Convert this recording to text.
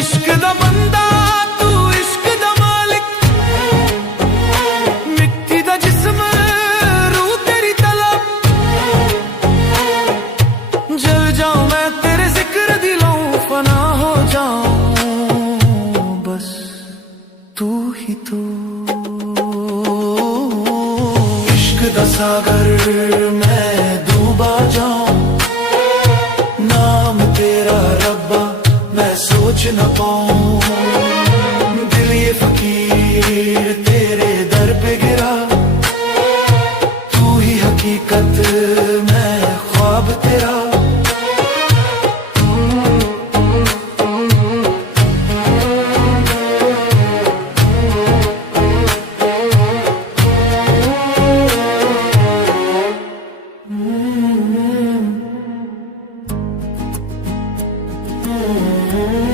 इश्क दा बंदा तू इश्क दा मालिक, मिट्टी दा जिस्म रूह तेरी तलब, जल जाऊं मैं तेरे जिक्र दिलों फना हो जाऊं, बस तू ही तू। इश्क दा सागर मैं डूबा जाऊं, नाम तेरा रब्बा मैं सोच न पाऊं, दिल ये फकीर तेरे दर पे गिरा, तू ही हकीकत मैं ख्वाब तेरा। Mm-hmm.